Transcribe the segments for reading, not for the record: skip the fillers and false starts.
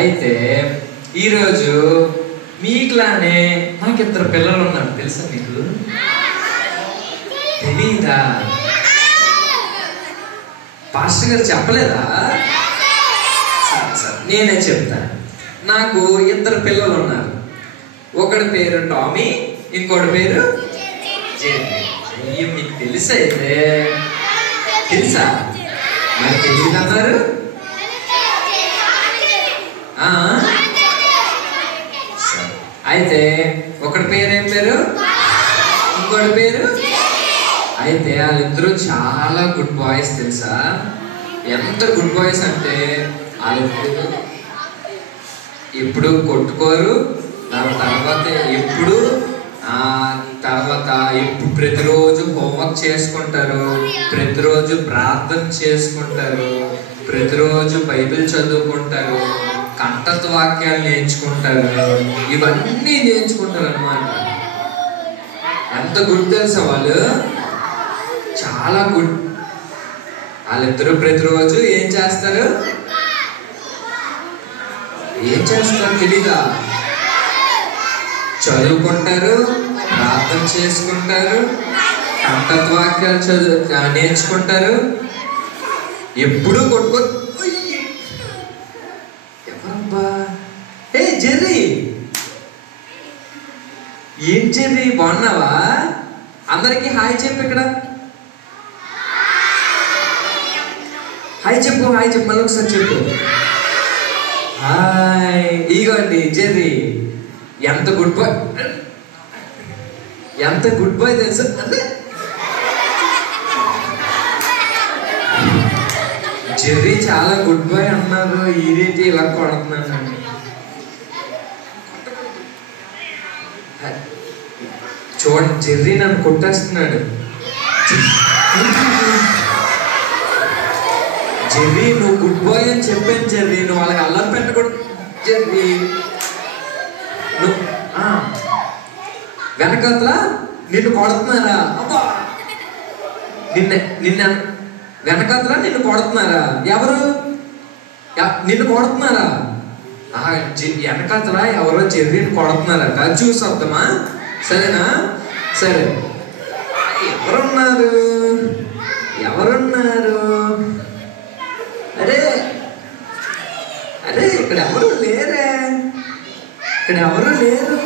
అయితే ఈరోజు మీకులానే నాకు 2 పిల్లలు ఉన్నారు. తెలుసా మీకు? తెలీదా? పాస్టర్ గారు చెప్పలేదా? సరే నేనే చెప్తాను. నాకు 2 పిల్లలు ఉన్నారు. ఒకడి పేరు టామీ, ఇంకోటి పేరు జెర్రీ. అయ్యో, మీకు తెలుసా? అయితే తెలుసా? మరి తెలియదు అన్నారు. అయితే ఒకటి పేరు ఏం పేరు, ఇంకోటి పేరు. అయితే వాళ్ళిద్దరూ చాలా గుడ్ బాయ్స్. తెలుసా ఎంత గుడ్ బాయ్స్ అంటే వాళ్ళిద్దరు ఎప్పుడు కొట్టుకోరు. తర్వాత ఎప్పుడు ప్రతిరోజు హోంవర్క్ చేసుకుంటారు, ప్రతిరోజు ప్రార్థన చేసుకుంటారు, ప్రతిరోజు బైబిల్ చదువుకుంటారు, కంఠత వాక్యాలు నేర్చుకుంటారు. ఇవన్నీ నేర్చుకుంటారు అన్నమాట. ఎంత గుడ్ తెలుసా వాళ్ళు? చాలా గుడ్. వాళ్ళిద్దరూ ప్రతిరోజు ఏం చేస్తారు తెలీదా? చదువుకుంటారు, ప్రార్థన చేసుకుంటారు, కంఠత్వాక్యాలు నేర్చుకుంటారు. ఎప్పుడూ కొట్టుకో. ఎవరబ్బా? ఏ జెర్రీ, ఏం జెర్రీ బాగున్నావా? అందరికి హాయ్ చెప్పు. ఇక్కడ హాయ్ చెప్పు, మళ్ళీ ఒకసారి చెప్పు హాయ్. ఇగోండి జెర్రీ ఎంత గుడ్ బాయ్ తెలుసు. జెర్రీ చాలా గుడ్ బాయ్ అన్నారు. ఈ రీతి ఇలా కొడుతున్నాను. చూడండి, జెర్రీ నన్ను కొట్టేస్తున్నాడు. జెర్రీ, నువ్వు గుడ్ బాయ్ అని చెప్పాను జెర్రీ. నువ్వు వాళ్ళకి అల్లరి పెట్టకూడదు జెర్రీ. నువ్వు వెనకట్లా నిన్ను కొడుతున్నారా? అబ్బా, నిన్న వెనకట్లా నిన్ను కొడుతున్నారా? ఎవరు నిన్ను కొడుతున్నారా? వెనకట్లా ఎవరో జెర్రీని కొడుతున్నారట. చూసి వద్దామా? సరేనా? సరే. ఎవరున్నారు? అరే ఇక్కడ ఎవరు లేరు. ఇక్కడ ఎవరు లేరు.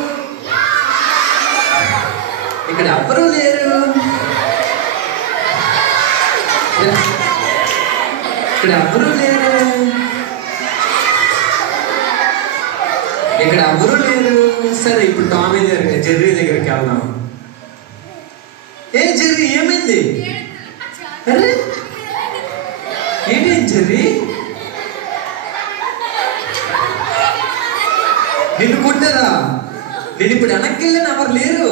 ఇక్కడ ఎవరు లేరు. సరే, ఇప్పుడు టామీ దగ్గర జెర్రీ దగ్గరికి వెళ్దాం. ఏ జెర్రీ, ఏమైంది? అరే ఏంటి జెర్రీ? నిన్ను కొట్టారా? నేను ఇప్పుడు వెనక్కి వెళ్ళాను, ఎవరు లేరు.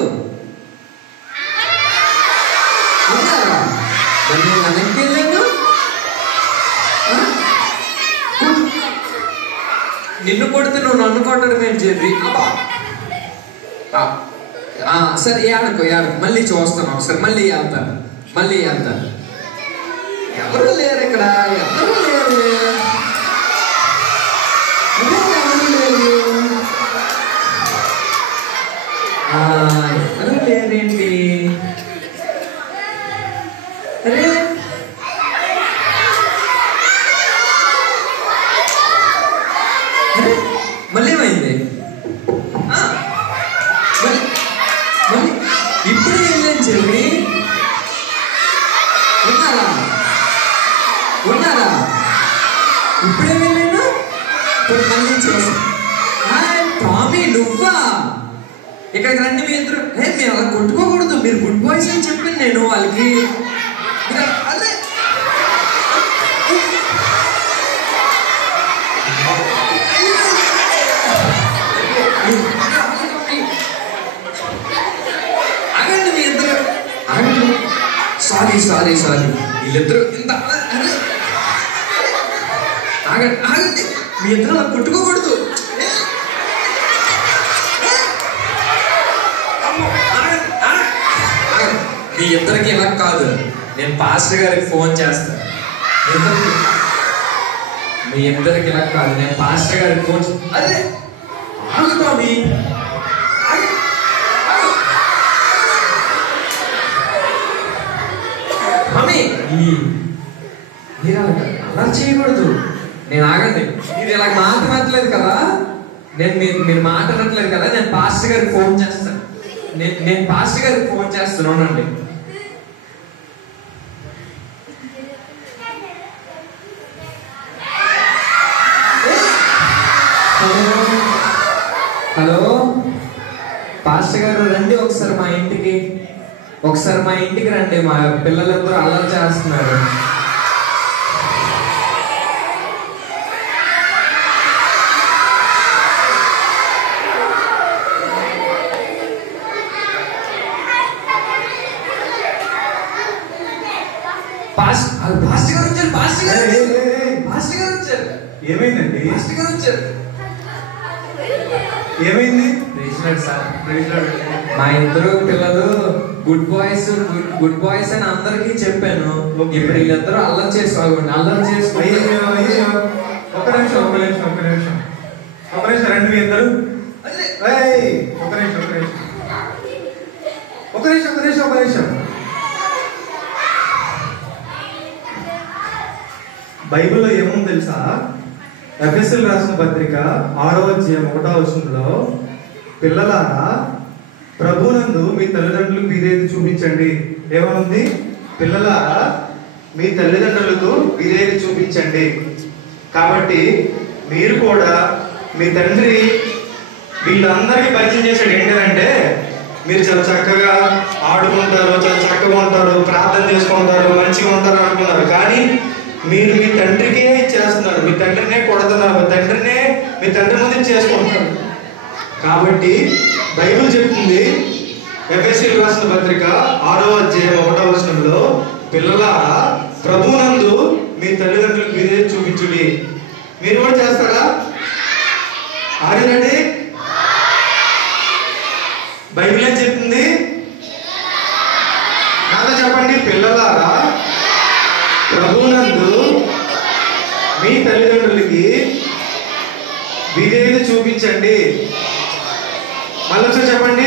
నేను వెనక్కి వెళ్ళాను, నిన్ను కొడితే నువ్వు నన్ను కొట్టడం ఏంటి జెర్రీ? సరే ఏడకు మళ్ళీ చూస్తాను ఒకసారి. మళ్ళీ వెళ్తాను. ఎవరు లేరు ఇక్కడ. ఎవరు లేరేంటి? అరే మళ్ళీ ఏమైంది? ఇప్పుడు వెళ్ళాను జెర్రీ. ఉన్నారా? ఇప్పుడే వెళ్ళాను. ఇప్పుడు మళ్ళీ చూస్తాను. హాయ్ టామీ, నువ్వా? ఇక్కడికి రండి మీ ఇద్దరు. మీరు అలా కొట్టుకోకూడదు. మీరు గుడ్ బాయ్స్ అని చెప్పాను నేను వాళ్ళకి. అదే ఆగండి మీ ఇద్దరు. సారీ వీళ్ళిద్దరు ఇంత ఆగండి. మీ ఇద్దరు అలా కొట్టుకోకూడదు. మీ ఇద్దరికి ఇలా కాదు. నేను పాస్టర్ గారికి ఫోన్ చేస్తాను. మీ ఇద్దరికి ఇలా కాదు, నేను పాస్టర్ గారికి ఫోన్ అదే ఆగు టామీ, మమ్మీ మీరు అలా చేయకూడదు. నేను ఆగండి, మీరు ఇలా మాట్లాడలేదు కదా, మీరు మాట్లాడట్లేదు కదా, నేను పాస్టర్ గారికి ఫోన్ చేస్తాను. నేను పాస్టర్ గారికి ఫోన్ చేస్తున్నానండి. హలో పాస్టర్ గారు రండి ఒకసారి మా ఇంటికి, రండి. మా పిల్లలందరూ అల్లరి చేస్తున్నారు. పాస్టర్ గారు వచ్చారు. ఏమైందండి? పాస్టర్ గారు వచ్చారు. ఏమైంది? మా ఇద్దరు పిల్లలు గుడ్ బాయ్స్ అని అందరికీ చెప్పాను. ఇప్పుడు వీళ్ళిద్దరూ అల్లరి చేసుకోండి, అల్లరి చేసుకోండి. ఒక నిమిషం రండి మీ ఇద్దరు. ఒక నిమిషం. బైబిల్లో ఏముంది తెలుసా? ఎఫెసీయులకు రాసిన పత్రిక 6వ అధ్యాయం 1వ వచనంలో, పిల్లలారా ప్రభునందు మీ తల్లిదండ్రులకు విధేయత చూపించండి. ఏమనుంది? పిల్లలారా మీ తల్లిదండ్రులకు విధేయత చూపించండి. కాబట్టి మీరు కూడా మీ తండ్రి వీళ్ళందరికీ పరిచయం చేశాడు. ఏంటంటే మీరు చాలా చక్కగా ఆడుకుంటారు, చాలా చక్కగా ఉంటారు, ప్రార్థన చేసుకుంటారు, మంచిగా ఉంటారు అనుకున్నారు. కానీ మీరు మీ తండ్రికే చేస్తున్నారు, మీ తండ్రినే కొడుతున్నారు, మీ తండ్రి ముందు చేసుకుంటున్నారు. కాబట్టి బైబిల్ చెప్తుంది, ఎఫెసీయులకు రాసిన పత్రిక 6వ అధ్యాయం 1వ వచనంలో, పిల్లలారా ప్రభునందు మీ తల్లిదండ్రులకు విధేయత చూపించుడి. మీరు కూడా చేస్తారా? ఆడినండి. బైబిల్ ఏం చెప్తుంది? నాతో చెప్పండి. పిల్లలారా ప్రభునందు మీ తల్లిదండ్రులకి విధేయత చూపించండి. మళ్ళీ చెప్పండి.